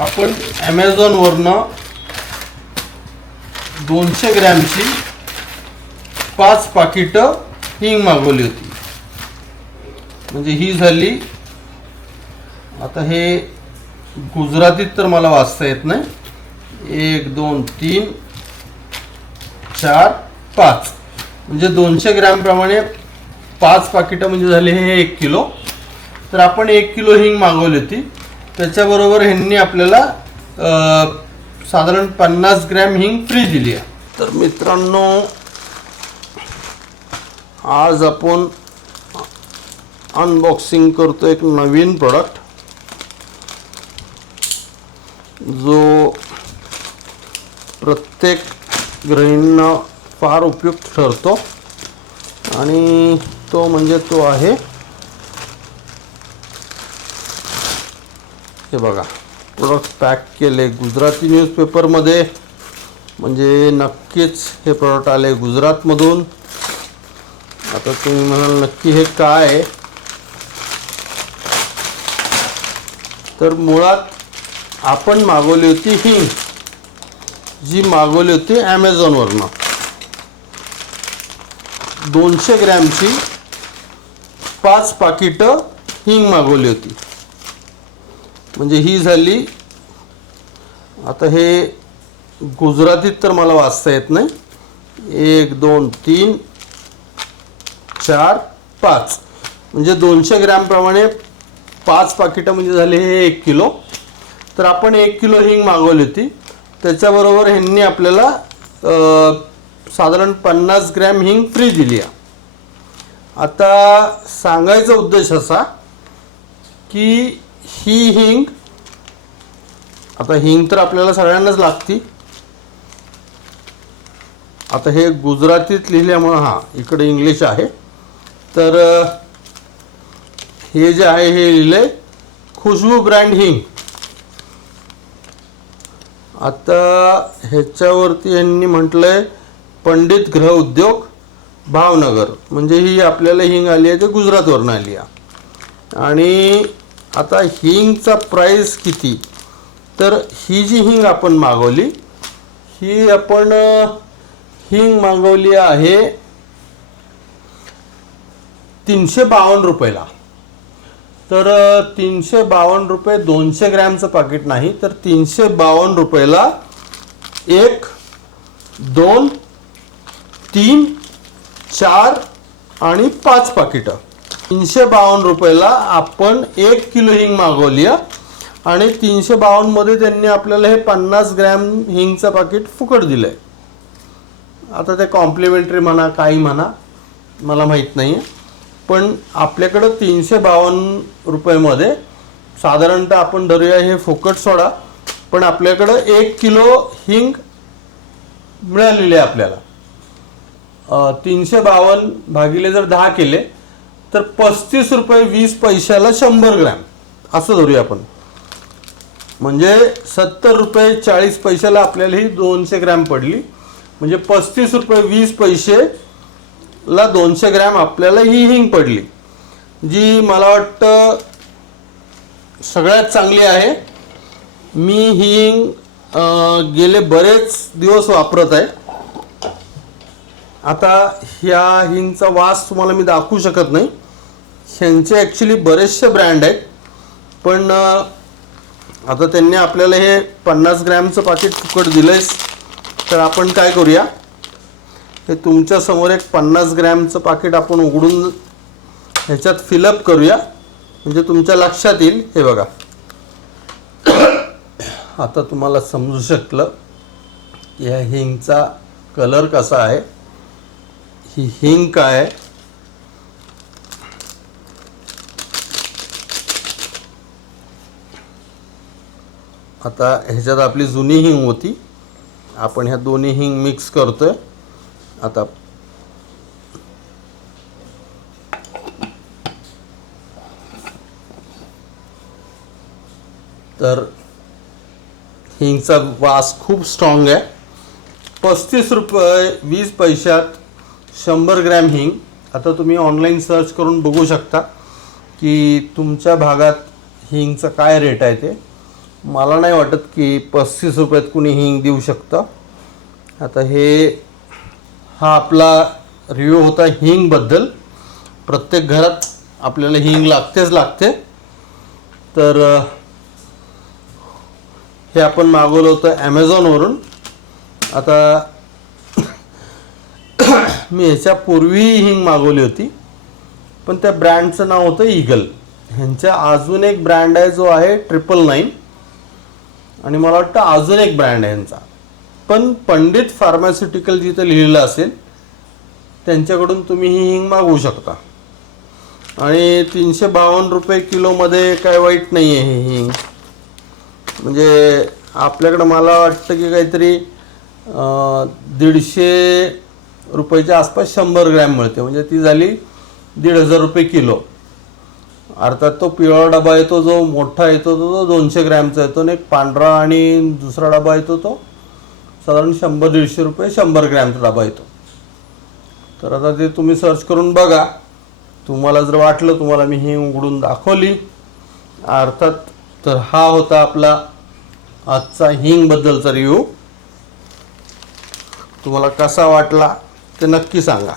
आपण ॲमेझॉनवरनं दोनशे ग्रॅमची पाच पाकिटं हिंग मागवली होती. म्हणजे ही झाली आता हे गुजरातीत तर मला वाचता येत नाही. एक दोन तीन चार पाच. म्हणजे दोनशे ग्रॅमप्रमाणे पाच पाकिटं म्हणजे झाले हे एक किलो. तर आपण एक किलो हिंग मागवली होती. त्याच्याबरोबर ह्यांनी आपल्याला साधारण पन्नास ग्रॅम हिंग फ्री दिली आहे. तर मित्रांनो आज आपण अनबॉक्सिंग करतो एक नवीन प्रोडक्ट जो प्रत्येक गृहिणींना फार उपयुक्त ठरतो. आणि तो म्हणजे तो आहे हे बघा. प्रोडक्ट पॅक केले. गुजराती न्यूजपेपरमध्ये म्हणजे नक्कीच हे प्रोडक्ट आले गुजरातमधून. आता तुम्ही म्हणाल नक्की हे काय? आहे तर मुळात आपण मागवली होती हिंग जी मागवली होती ॲमेझॉनवरनं दोनशे ग्रॅमची पाच पाकिटं हिंग मागवली होती. म्हणजे ही झाली. आता हे गुजरातीत तर मला वाचता येत नाही. एक दोन तीन चार पाच. म्हणजे दोनशे ग्रॅमप्रमाणे पाच पाकिटं म्हणजे झाले हे एक किलो. तर आपण एक किलो हिंग मागवली होती. त्याच्याबरोबर ह्यांनी आपल्याला साधारण पन्नास ग्रॅम हिंग फ्री दिली आहे. आता सांगायचा उद्देश असा की ही हिंग. आता हिंग तर आपल्याला सगळ्यांनाच लागती. आता हे गुजरातीत लिहिल्यामुळं हां इकडे इंग्लिश आहे. तर हे जे आहे हे लिहिलंय खुशबू ब्रँड हिंग. आता ह्याच्यावरती यांनी म्हटलंय पंडित गृह उद्योग भावनगर. म्हणजे ही आपल्याला हिंग आली आहे ते गुजरातवरनं आली आहे. आणि आता हिंगचा प्राईस किती? तर ही जी हिंग आपण मागवली ही आपण हिंग मागवली आहे तीनशे बावन्न रुपयाला. तर तीनशे बावन्न रुपये दोनशे ग्रॅमचं पाकिट नाही तर तीनशे बावन्न रुपयाला एक दोन तीन चार आणि पाच पाकिटं तीनशे बावन्न रुपयाला आपण एक किलो हिंग मागवली आणि तीनशे बावन्नमध्ये त्यांनी आपल्याला हे पन्नास ग्रॅम हिंगचं पाकिट फुकट दिलं आहे आता ते कॉम्प्लिमेंटरी म्हणा काही म्हणा मला माहीत नाही आहे पण आपल्याकडं तीनशे बावन्न रुपयामध्ये साधारणतः आपण धरूया हे फुकट सोडा पण आपल्याकडं एक किलो हिंग मिळालेली आहे आपल्याला. तीनशे बावन्न भागिले जर दहा केले तर पस्तीस रुपये वीस पैशाला शंभर ग्रॅम. असं धरूया आपण. म्हणजे सत्तर रुपये चाळीस पैशाला आपल्याला ही दोनशे ग्रॅम पडली. म्हणजे पस्तीस रुपये वीस पैसे ला दोनशे ग्रॅम आपल्याला ही हिंग पडली. जी मला वाटतं सगळ्यात चांगली आहे. मी ही हिंग गेले बरेच दिवस वापरत आहे. आता ह्या हिंगचा वास तुम्हाला मी दाखवू शकत नाही. ह्यांचे ॲक्च्युली बरेचसे ब्रँड आहेत. पण आता त्यांनी आपल्याला हे पन्नास ग्रॅमचं पाकिट फुकट दिलंयच तर आपण काय करूया? हे तुमच्यासमोर एक पन्नास ग्रॅमचं पाकिट आपण उघडून ह्याच्यात फिलअप करूया. म्हणजे तुमच्या लक्षात येईल. हे बघा. आता तुम्हाला समजू शकलं की ह्या हिंगचा कलर कसा आहे. ही हिंग काय आहे? आता ह्याच्यात आपली जुनी हिंग होती. आपण ह्या दोन्ही हिंग मिक्स करतोय. आता तर हिंगचा वास खूप स्ट्रॉंग आहे. पस्तीस रुपये वीस पैशात शंभर ग्रॅम हिंग. आता तुम्ही ऑनलाईन सर्च करून बघू शकता की तुमच्या भागात हिंगचा काय रेट आहे ते. मला नाही वाटत की पस्तीस रुपयात कुणी हिंग देऊ शकतं. आता हे हा आपला रिव्ह्यू होता हिंगबद्दल प्रत्येक घरात आपल्याला हिंग लागतेच लागते. तर हे आपण मागवलं होतं ॲमेझॉनवरून आता मी ह्याच्यापूर्वी हिंग मागवली होती. पण त्या ब्रँडचं नाव होतं ईगल ह्यांच्या अजून एक ब्रँड आहे जो आहे ट्रिपल नाईन आणि मला वाटतं अजून एक ब्रँड आहे यांचा. पण पंडित फार्मास्युटिकल जिथं लिहिलेलं असेल त्यांच्याकडून तुम्ही ही हिंग मागवू शकता. आणि तीनशे बावन्न रुपये किलोमध्ये काय वाईट नाही आहे ही हिंग. म्हणजे आपल्याकडं मला वाटतं की काहीतरी दीडशे रुपयाच्या आसपास शंभर ग्रॅम मिळते. म्हणजे ती झाली दीड हजार रुपये किलो. अर्थात तो पिवळा डबा येतो जो मोठा येतो तो तो दोनशे ग्रॅमचा येतो आणि एक पांढरा आणि दुसरा डबा येतो तो साधारण शंभर दीडशे रुपये शंभर ग्रॅमचा डबा येतो. तर आता ते तुम्ही सर्च करून बघा. तुम्हाला जर वाटलं तुम्हाला मी ही उघडून दाखवली. अर्थात तर हा होता आपला आजचा हिंगबद्दलचा रिव्ह्यू तुम्हाला कसा वाटला ते नक्की सांगा.